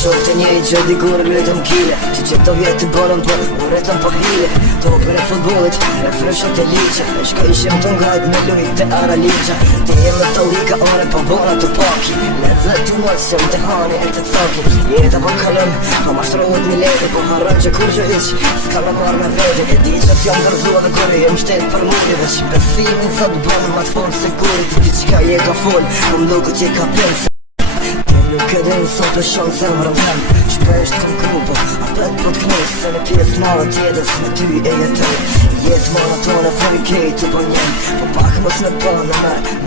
shok të një që dikur lujtëm kile që qëto vjetë të borën po uretëm po hile Topër e futbolit e frëshët e liqe E shka ishim të ngajt me lujt të ara liqe Ti e më të lika ore po bona të paki Le dhe të mësëm të hani e të thaki Jeta po kalëm, po mashtrohet një lete Po harëm që kur që iq, s'ka me marrë me vete E di që t'jom dërzua dhe kur jem shtetë për muri Dhe që besimin thot bënë ma të forë se kurit Ti qka je ka fol, më mduku t'je ka pensë Nuk e din sot e shonë zemrën tem Shpesht këm grupo, a pet po t'knisë Se në pjesë marë tjetës me ty e jetoj Jetë maratone fër i kejt të po njem Po pak mos në pënë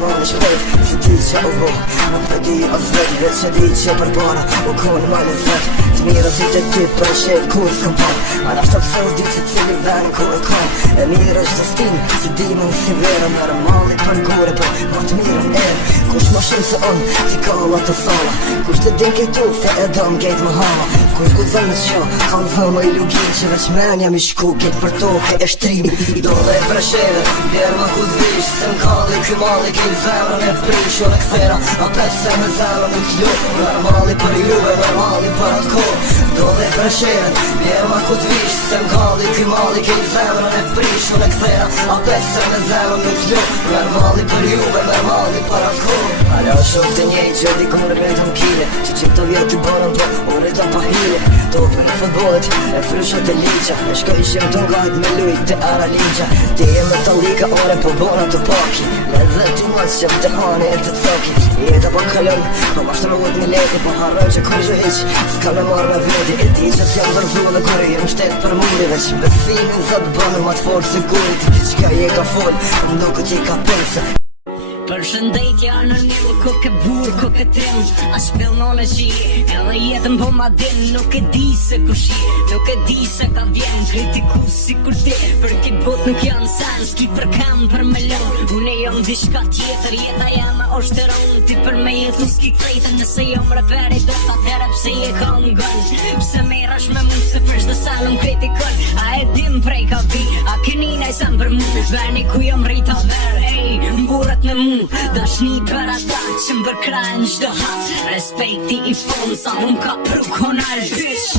me në shpejt Se ti që u bo, në përdi o zvet Veç që di që për para u konë më në vet Të mira si që ty për shet kur s'këm pan A nashtë të pësës di që cili ven ku e kam E mirë është të stin, si di më në si vera Mërë malit për gore, për më të mirën e Kush më shumë se on, ti kalla të sala Kush të din këtu, se e dëm gejt më hama Kush ku zëmë në qo, kam thëmë i lugin Që veç menja mi shku, gejt për toke e shtrimi Do dhe e bresheve, bjerë më ku zvish Se m'kalli kymali, kejt zemrën e prish O dhe këthera, a pet se me zemrën nuk jo Normali për juve, normali për atë ko Do dhe e bresheve, bjerë më ku zvish Se m'kalli kymali, kejt zemrën e prish O dhe këthera, a pet se me zemrën nuk jo Normali për juve, normali për atë ko Ajo shok të njejt që dikur lujtëm kile Që qëto vjetë të borën po uretëm pa hile Topër e futbolit e frëshët e liqa E shka ishim të ngajt me lujt të ara liqa Ti e më të lika ore po bona të paki Le dhe të mësë që të hani e të thaki Jeta po kalëm, po mashtrohet një leti Po harëm që kur që iq, s'ka me marrë me veti E di që t'jam dërzu dhe kur jem shtetë për muri Veç besimin zot bënë ma të forë sigurit Ti qka je ka fol, më duke ti ka pense Për shëndetja në një koke burë, koke trim A shpilnon e shi, edhe jetën po ma din Nuk e di se ku shi, nuk e di se ka vjen Kritiku si kur ti, për ki bot nuk janë sens Ki për kam për me lën, une jom dishka tjetër Jeta jeme është të ronë, ti për me jetu s'ki krejtë Nëse jom reperi do të atere pse je kam gën Pse me rash me mu se për shtë salëm kritikon A e dim prej ka vi, a kënina i sem për mu Verni ku jom rita ver, ej, mburët me mu Dashni për ata që më bërkrajnë gjdo hat Respekti i fond sa hum ka pru konar bitch